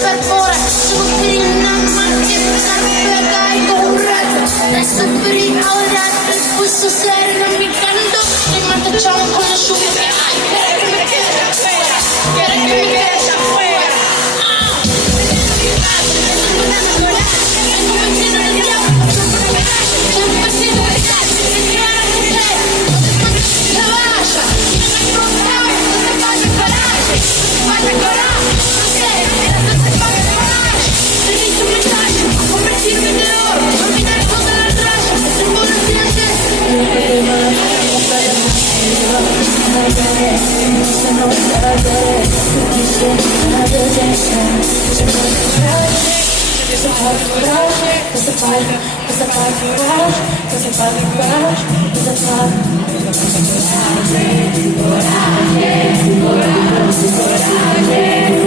perfora, super na macchina, pega e corretto, è super ahorrato, questo serio non mi prendo, e ma facciamo conosciuto che hai, che mi piace afuera, che mi piace afuera. Coragem, coragem, coragem.